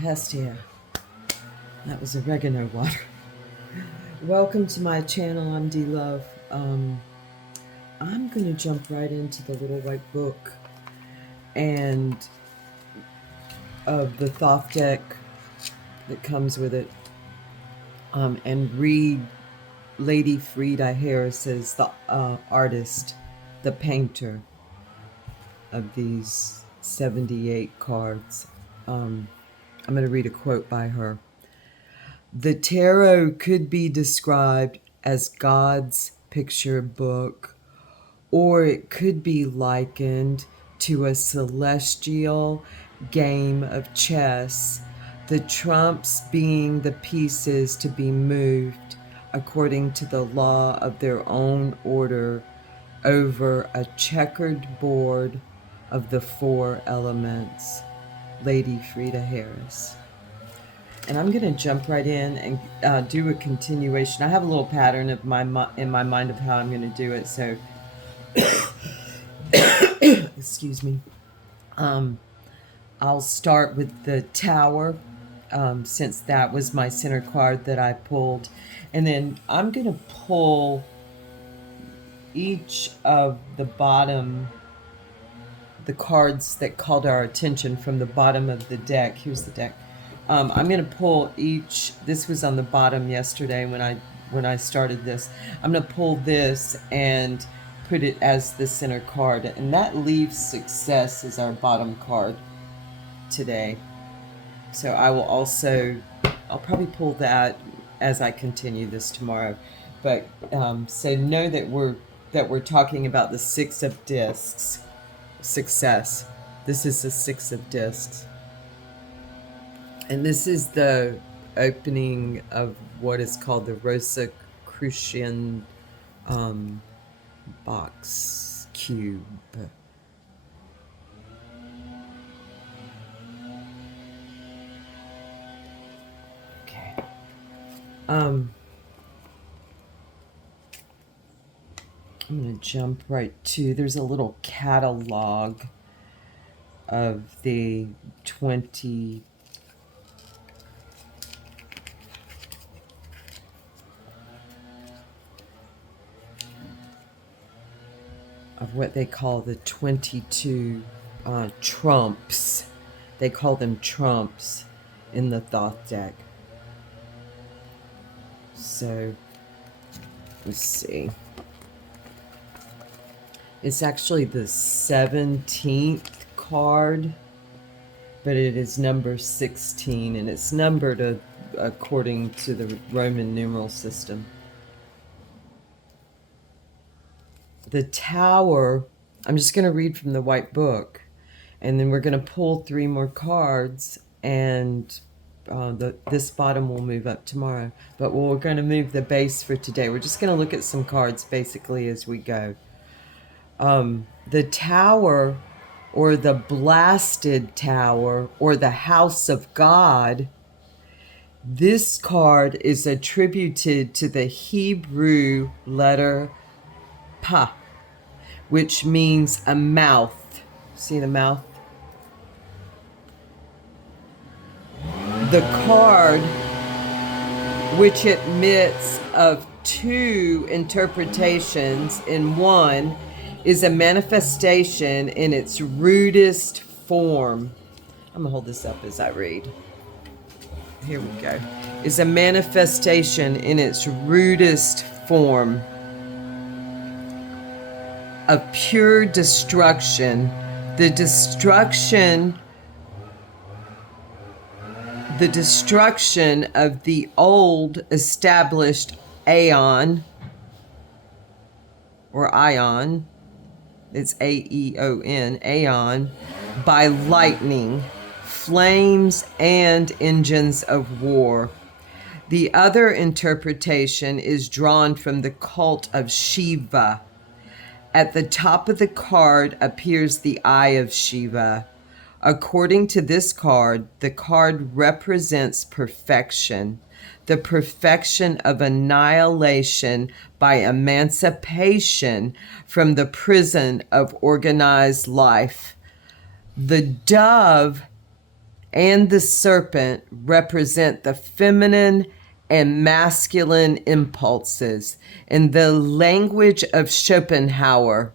Hestia. That was oregano water. Welcome to my channel. I'm D Love. I'm going to jump right into the little white book and of the Thoth deck that comes with it, and read Lady Frieda Harris's the artist, the painter of these 78 cards. I'm going to read a quote by her. The tarot could be described as God's picture book, or it could be likened to a celestial game of chess, the trumps being the pieces to be moved according to the law of their own order over a checkered board of the four elements. Lady Frieda Harris. And I'm going to jump right in and do a continuation. I have a little pattern of in my mind of how I'm going to do it. So, excuse me. I'll start with the Tower, since that was my center card that I pulled. And then I'm going to pull each of the cards that called our attention from the bottom of the deck. Here's the deck. I'm going to pull each. This was on the bottom yesterday when I started this. I'm going to pull this and put it as the center card, and that leaves success as our bottom card today. So I'll probably pull that as I continue this tomorrow. But so know that we're talking about the Six of Discs. Success. This is the Six of Discs. And this is the opening of what is called the Rosicrucian box cube. Okay. I'm going to jump right to, there's a little catalog of the 20 of what they call the 22 trumps. They call them trumps in the Thoth deck. So, let's see. It's actually the 17th card, but it is number 16, and it's numbered according to the Roman numeral system. The Tower, I'm just going to read from the white book, and then we're going to pull 3 more cards, and this bottom will move up tomorrow. But we're going to move the base for today. We're just going to look at some cards basically as we go. The Tower, or the Blasted Tower, or the House of God, this card is attributed to the Hebrew letter Pa, which means a mouth. See the mouth? The card, which admits of 2 interpretations in one, is a manifestation in its rudest form. I'm gonna hold this up as I read. Here we go. Is a manifestation in its rudest form of pure destruction, the destruction of the old established aeon, or ion, it's A-E-O-N, aeon, by lightning, flames, and engines of war. The other interpretation is drawn from the cult of Shiva. At the top of the card appears the eye of Shiva. According to this card, the card represents perfection, the perfection of annihilation by emancipation from the prison of organized life. The dove and the serpent represent the feminine and masculine impulses. In the language of Schopenhauer,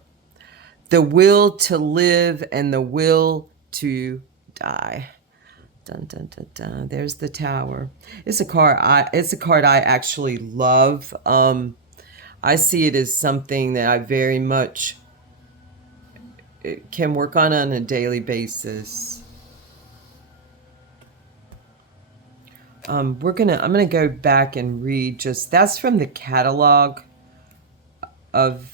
the will to live and the will to die. Dun, dun, dun, dun. There's the tower. It's a card I actually love. I see it as something that I very much can work on a daily basis. I'm gonna go back and read that's from the catalog of,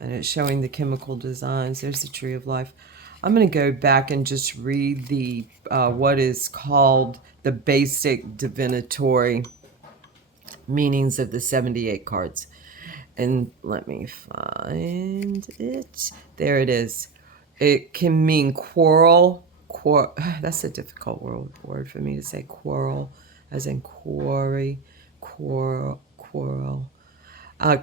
and it's showing the chemical designs. There's the Tree of Life. I'm gonna go back and just read the what is called the basic divinatory meanings of the 78 cards. And let me find it. There it is. It can mean quarrel. That's a difficult word for me to say. Quarrel, as in quarry, quarrel.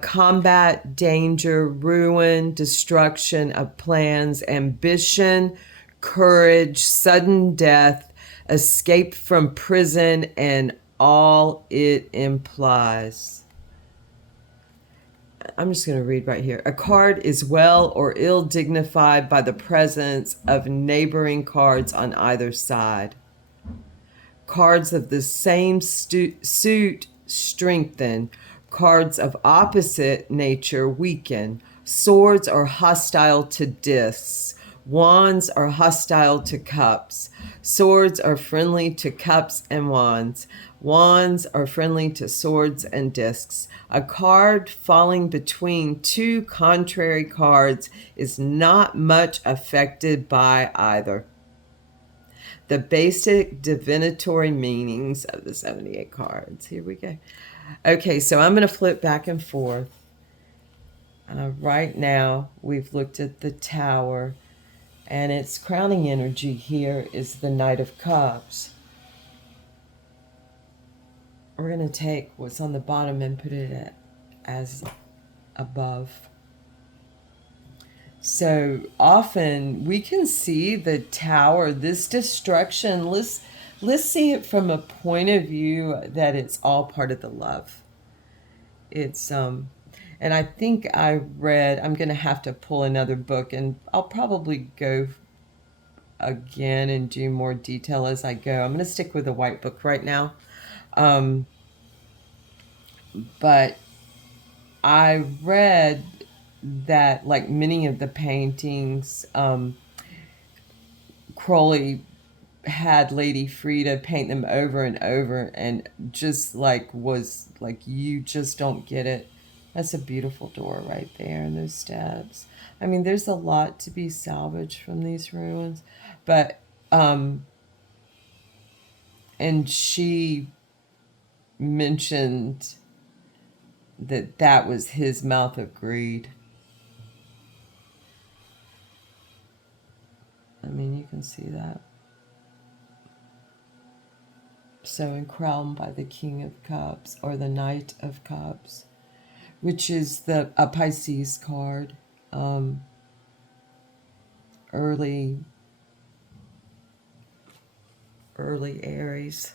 Combat, danger, ruin, destruction of plans, ambition, courage, sudden death, escape from prison, and all it implies. I'm just going to read right here. A card is well or ill dignified by the presence of neighboring cards on either side. Cards of the same suit strengthen. Cards of opposite nature weaken. Swords are hostile to discs. Wands are hostile to cups. Swords are friendly to cups and wands. Wands are friendly to swords and discs. A card falling between two contrary cards is not much affected by either. The basic divinatory meanings of the 78 cards. Here we go. Okay, so I'm going to flip back and forth. Right now, we've looked at the Tower, and its crowning energy here is the Knight of Cups. We're going to take what's on the bottom and put it as above. So often we can see the Tower, this destruction. Let's see it from a point of view that it's all part of the love. It's and I think I'm going to have to pull another book, and I'll probably go again and do more detail as I go. I'm going to stick with the white book right now. But I read that, like many of the paintings, Crowley had Lady Frieda paint them over and over, and just was like, you just don't get it. That's a beautiful door right there, and those steps. I mean, there's a lot to be salvaged from these ruins, but and she mentioned that was his mouth of greed. I mean, you can see that. So, and crowned by the King of Cups, or the Knight of Cups, which is a Pisces card, early Aries.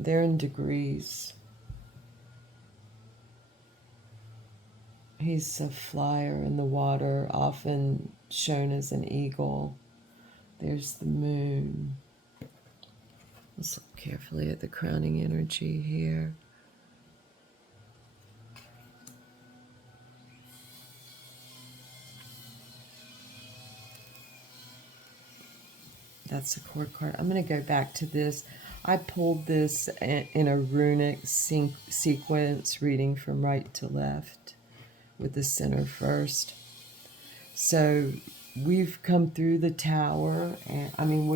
They're in degrees. He's a flyer in the water, often shown as an eagle. There's the moon. Let's look carefully at the crowning energy here. That's the court card. I'm going to go back to this. I pulled this in a runic sequence, reading from right to left, with the center first. So we've come through the Tower, and I mean,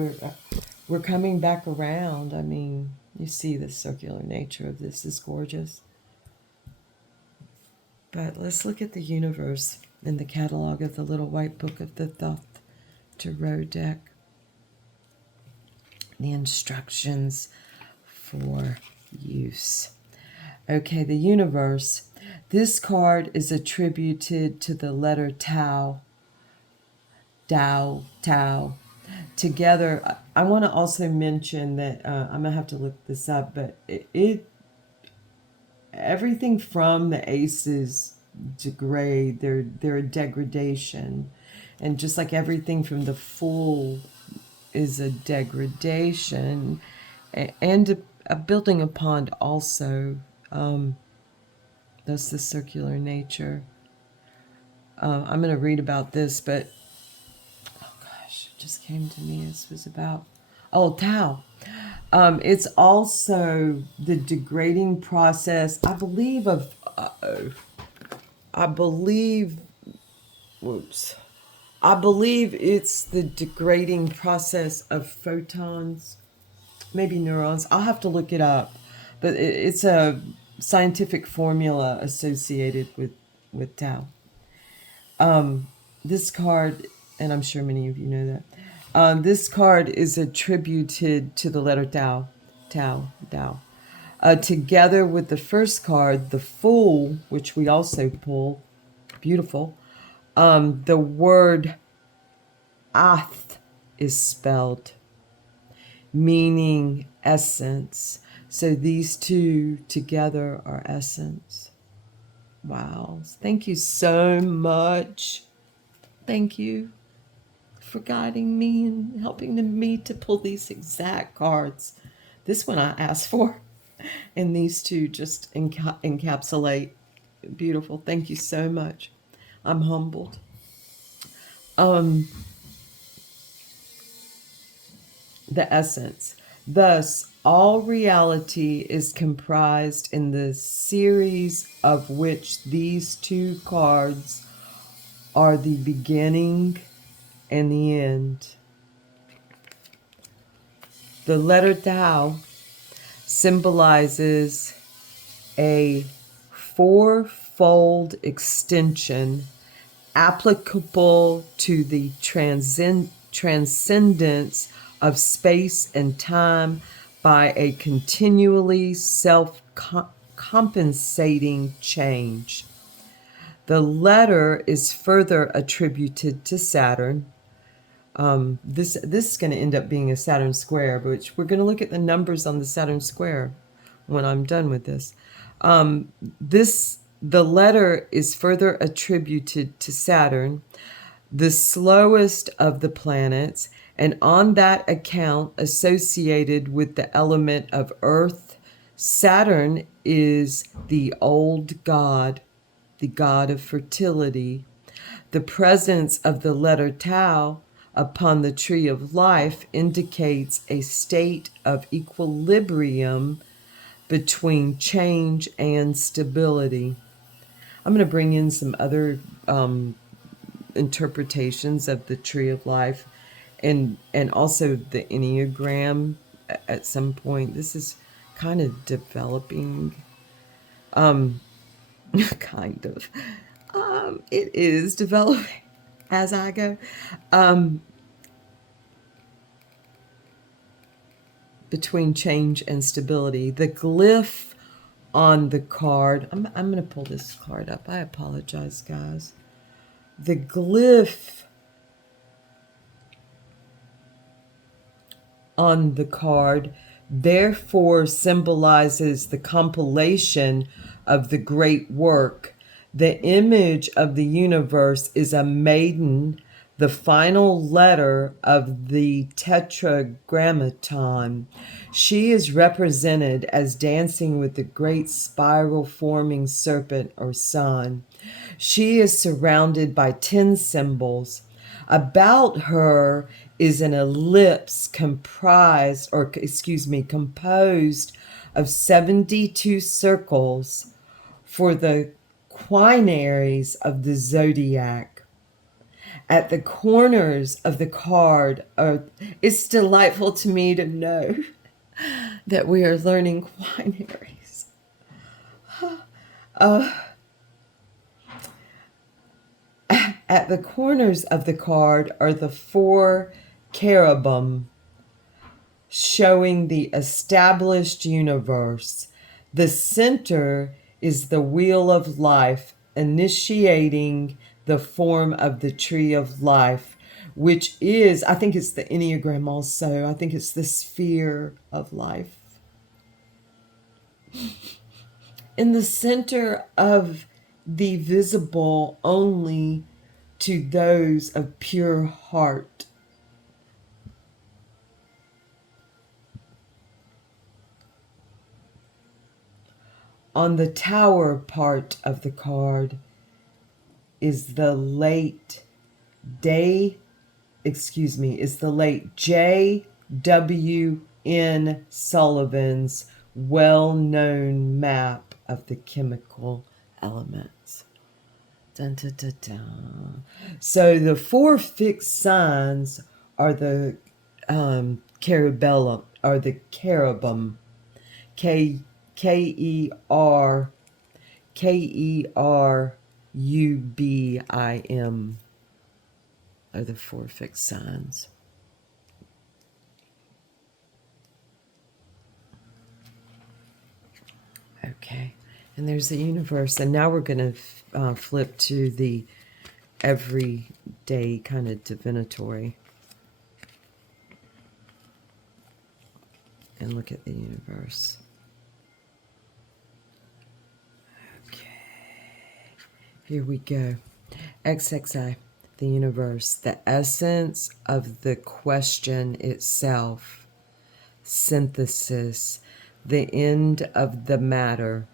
we're coming back around. I mean, you see the circular nature of this is gorgeous. But let's look at the universe in the catalog of the Little White Book of the Thoth Tarot deck. The instructions for use. Okay, the universe. This card is attributed to the letter Tau. Tau. Together, I want to also mention that I'm gonna have to look this up, but everything from the aces degrade. They're a degradation, and just like everything from the Fool is a degradation, and a building a pond also. That's the circular nature. I'm going to read about this, but oh gosh, it just came to me. This was about Tao. It's also the degrading process, I believe, I believe it's the degrading process of photons, maybe neurons. I'll have to look it up, but it's a scientific formula associated with Tao. This card, and I'm sure many of you know that, this card is attributed to the letter Tao. Together with the first card, the Fool, which we also pull, beautiful, the word Ath is spelled, meaning essence. So these two together are essence. Wow. Thank you so much. Thank you for guiding me and helping me to pull these exact cards. This one I asked for, and these two just encapsulate. Beautiful. Thank you so much. I'm humbled. The essence. Thus, all reality is comprised in the series of which these two cards are the beginning and the end. The letter Tao symbolizes a fourfold extension applicable to the transcendence of space and time by a continually self-compensating change. The letter is further attributed to Saturn. This is going to end up being a Saturn square, but we're going to look at the numbers on the Saturn square when I'm done with this. The letter is further attributed to Saturn, the slowest of the planets, and on that account associated with the element of Earth. Saturn is the old god, the god of fertility. The presence of the letter Tau upon the tree of life indicates a state of equilibrium between change and stability. I'm going to bring in some other interpretations of the tree of life and also the Enneagram at some point. This is kind of developing, kind of. It is developing as I go. Between change and stability. The glyph on the card, I'm going to pull this card up. I apologize, guys. The glyph on the card therefore symbolizes the compilation of the great work. The image of the universe is a maiden, the final letter of the tetragrammaton. She is represented as dancing with the great spiral forming serpent or sun. She is surrounded by 10 symbols. About her is an ellipse composed of 72 circles for the quinaries of the zodiac. At the corners of the card it's delightful to me to know that we are learning quinaries. At the corners of the card are the 4 cherubim showing the established universe. The center is the wheel of life, initiating the form of the tree of life, which is, I think it's the Enneagram also. I think it's the sphere of life. In the center of the visible only to those of pure heart. On the tower part of the card is the late J.W.N. Sullivan's well-known map of the chemical elements. Dun, dun, dun, dun. So the 4 fixed signs are the cerebellum, or the cherubim, Kerubim, are the 4 fixed signs. Okay, and there's the universe, and now we're going to flip to the everyday kind of divinatory and look at the universe. Okay, here we go. XXI, the universe, the essence of the question itself, synthesis, the end of the matter,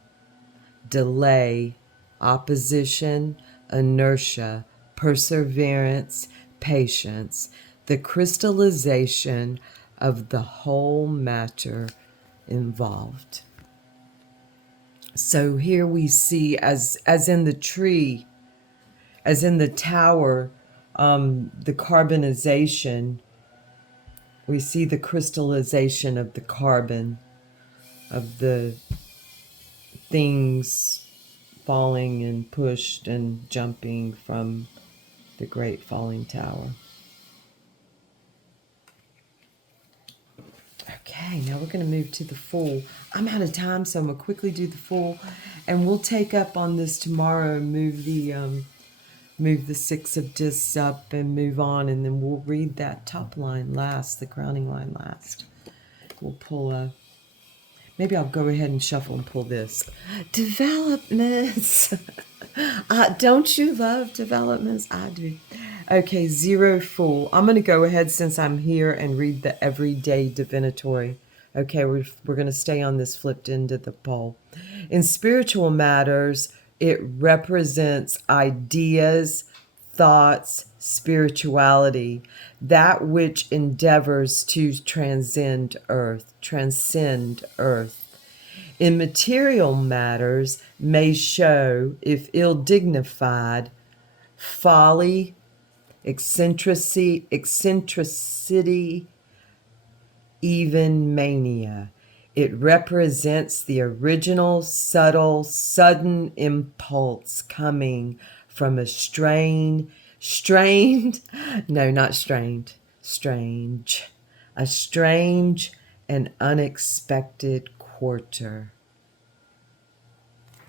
delay, opposition, inertia, perseverance, patience, the crystallization of the whole matter involved. So here we see, as in the tree, as in the tower, the carbonization, we see the crystallization of the carbon, of the things falling and pushed and jumping from the great falling tower. Okay, now we're going to move to the Fool. I'm out of time, so I'm going to quickly do the Fool, and we'll take up on this tomorrow and move the 6 of discs up and move on, and then we'll read that top line last, the crowning line last. We'll pull maybe I'll go ahead and shuffle and pull this. Developments. Don't you love developments? I do. Okay, 0 Fool. I'm going to go ahead, since I'm here, and read the everyday divinatory. Okay, we're going to stay on this flipped end of the pole. In spiritual matters, it represents ideas, thoughts, spirituality, that which endeavors to transcend earth. In material matters, may show, if ill-dignified, folly, eccentricity, even mania. It represents the original, subtle, sudden impulse coming from a strange, a strange and unexpected quarter.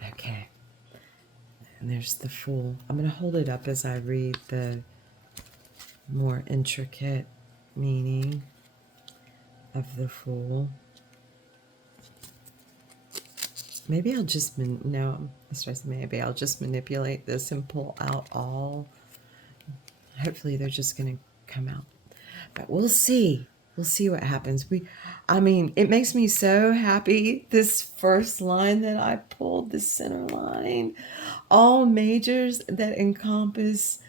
Okay, and there's the Fool. I'm going to hold it up as I read the more intricate meaning of the Fool. Maybe I'll just, maybe I'll just manipulate this and pull out all. Hopefully they're just going to come out. But we'll see. We'll see what happens. It makes me so happy, this first line that I pulled, this center line. All majors that encompass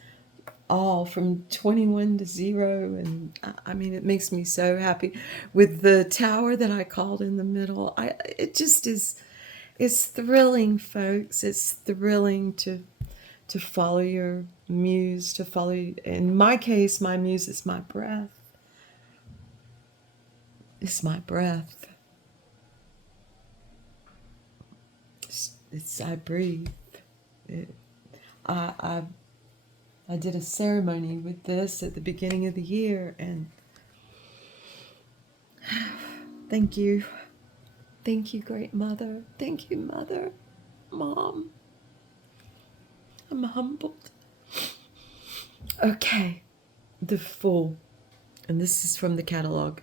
all from 21 to 0. And it makes me so happy. With the tower that I called in the middle, it just is... It's thrilling, folks. It's thrilling to follow your muse, to follow, in my case, my muse is my breath. It's my breath. I breathe. I did a ceremony with this at the beginning of the year, and thank you. Thank you, Great Mother. Thank you, Mother. Mom, I'm humbled. Okay, the Fool, and this is from the catalog.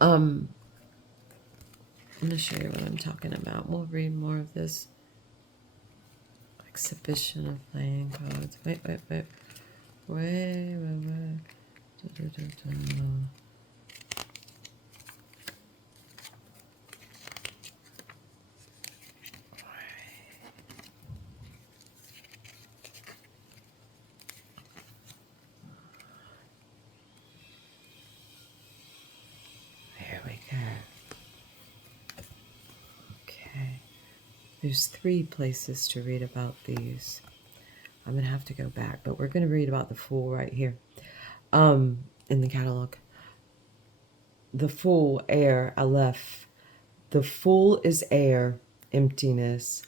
I'm going to show you what I'm talking about. We'll read more of this. Exhibition of playing cards. Wait. Da, da, da, da. There we go. Okay. There's 3 places to read about these. I'm going to have to go back, but we're going to read about the Fool right here. In the catalog. The Fool, air, Aleph. The Fool is air, emptiness,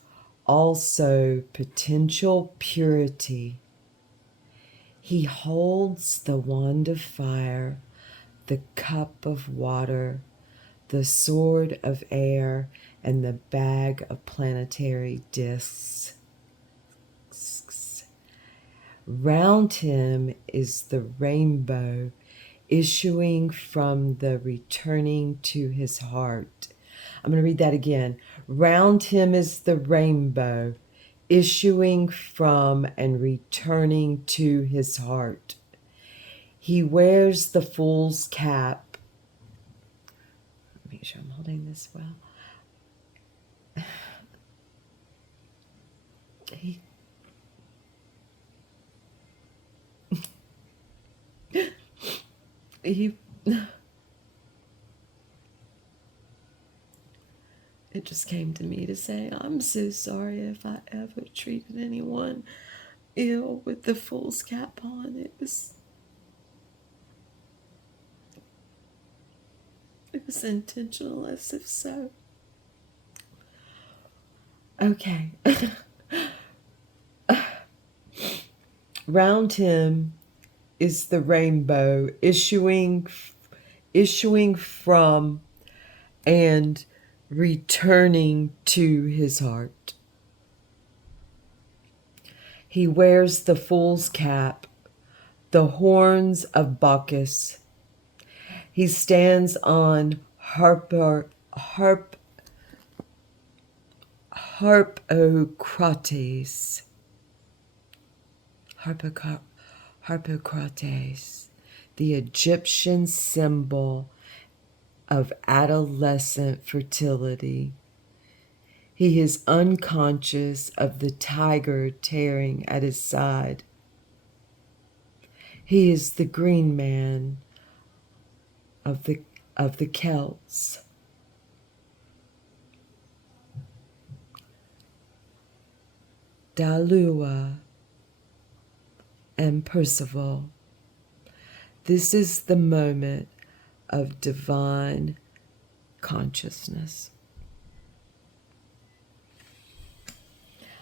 also potential purity. He holds the wand of fire, the cup of water, the sword of air, and the bag of planetary discs. Round him is the rainbow issuing from the returning to his heart. I'm going to read that again. Round him is the rainbow issuing from and returning to his heart. He wears the fool's cap. Make sure I'm holding this well. It just came to me to say, I'm so sorry if I ever treated anyone ill with the fool's cap on. It was intentional, as if so. Okay. Round him is the rainbow issuing from and returning to his heart. He wears the fool's cap, the horns of Bacchus. He stands on Harpocrates, the Egyptian symbol of adolescent fertility. He is unconscious of the tiger tearing at his side. He is the green man of the Celts. Dalua and Percival. This is the moment of divine consciousness.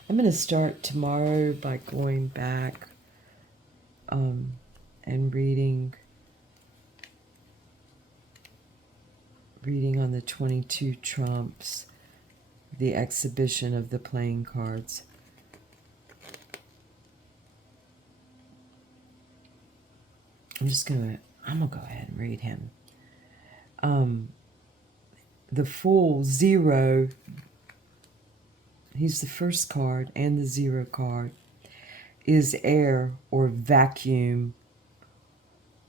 I'm going to start tomorrow by going back and reading on the 22 trumps, the exhibition of the playing cards. I'm gonna go ahead and read him. The Fool, 0. He's the first card and the 0 card. Is air or vacuum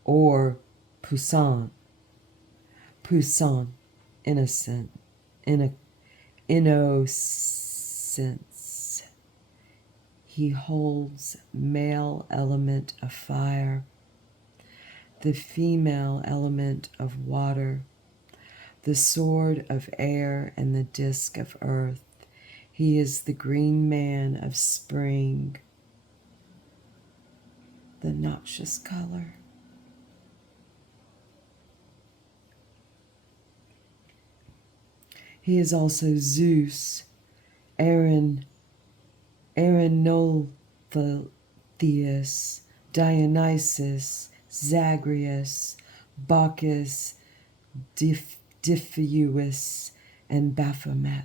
or puissant. Puissant, innocent, innocence. He holds male element of fire, the female element of water, the sword of air and the disc of earth. He is the green man of spring, the noxious color. He is also Zeus, Arenoltheus, Dionysus, Zagreus, Bacchus, Diffuus, and Baphomet.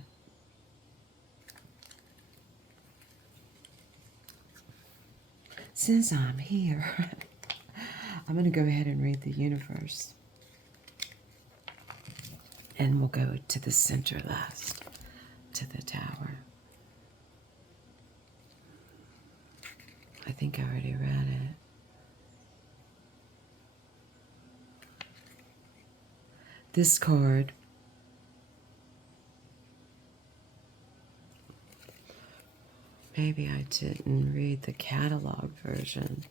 since I'm here, I'm going to go ahead and read the universe. And we'll go to the center last, to the tower. I think I already read it. This card maybe I didn't read the catalog version.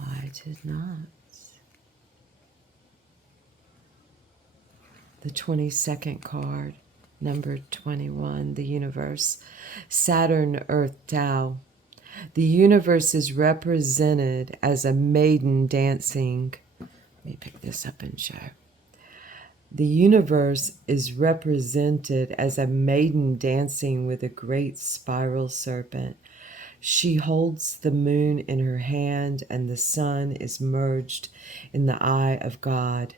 I did not. The 22nd card, number 21, the universe. Saturn, Earth, Tao. The universe is represented as a maiden dancing. Let me pick this up and show. The universe is represented as a maiden dancing with a great spiral serpent. She holds the moon in her hand, and the sun is merged in the eye of God.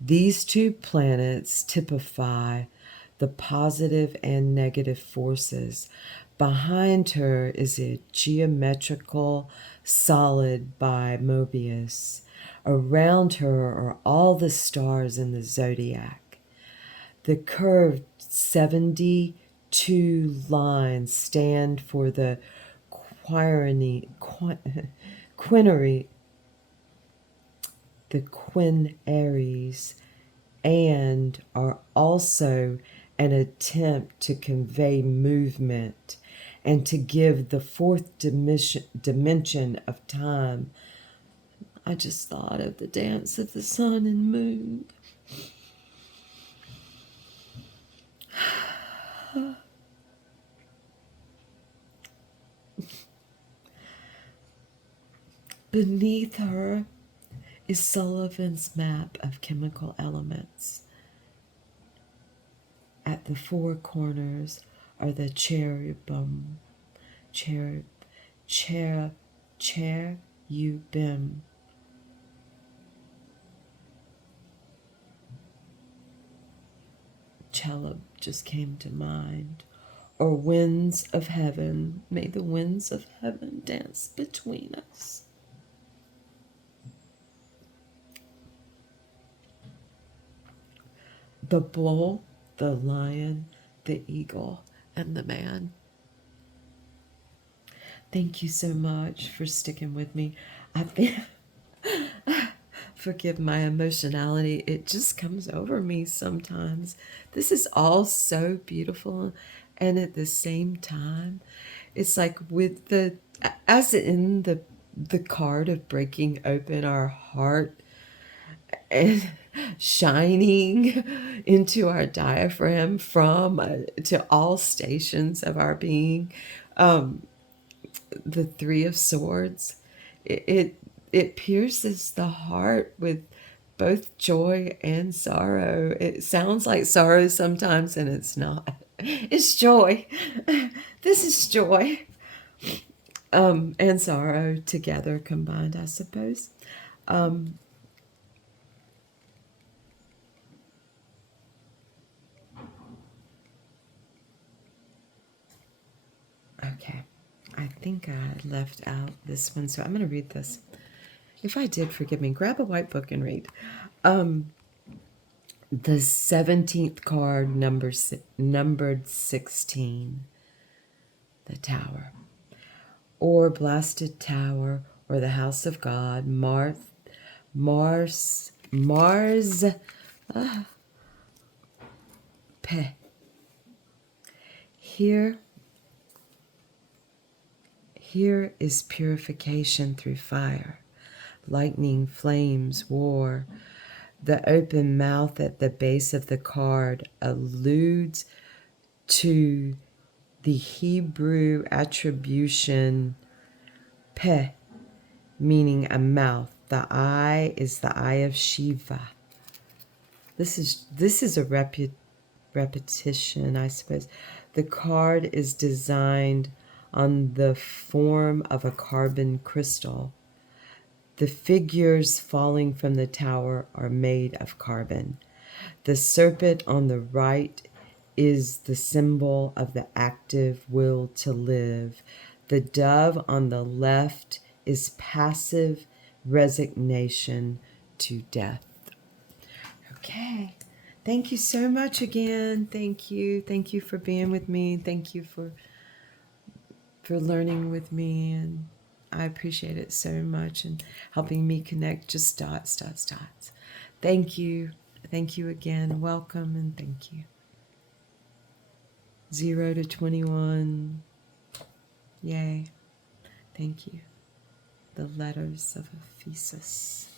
These two planets typify the positive and negative forces. Behind her is a geometrical solid by Mobius. Around her are all the stars in the zodiac. The curved 72 lines stand for the quinary, the quinaries, and are also an attempt to convey movement and to give the fourth dimension of time. I just thought of the dance of the sun and moon. Beneath her is Sullivan's map of chemical elements. At the four corners are the cherubim, Chelub just came to mind. Or winds of heaven. May the winds of heaven dance between us. The bull, the lion, the eagle, and the man. Thank you so much for sticking with me. I think, forgive my emotionality. It just comes over me sometimes. This is all so beautiful, and at the same time, it's like with the, as in the card of breaking open our heart and shining into our diaphragm from to all stations of our being. The Three of Swords, it pierces the heart with both joy and sorrow. It sounds like sorrow sometimes, and it's not. It's joy. This is joy, and sorrow together combined, I suppose. Okay, I think I left out this one, so I'm going to read this. If I did, forgive me. Grab a white book and read. The 17th card, numbered 16, the Tower. Or Blasted Tower, or the House of God, Mars, Here is purification through fire, lightning, flames, war. The open mouth at the base of the card alludes to the Hebrew attribution peh, meaning a mouth. The eye is the eye of Shiva. This is a repetition, I suppose. The card is designed on the form of a carbon crystal. The figures falling from the tower are made of carbon. The serpent on the right is the symbol of the active will to live. The dove on the left is passive resignation to death. Okay. Thank you so much again. Thank you. Thank you for being with me. Thank you for learning with me, and I appreciate it so much, and helping me connect just dots, dots, dots. Thank you. Thank you again. Welcome, and thank you. 0 to 21. Yay. Thank you. The letters of Ephesus.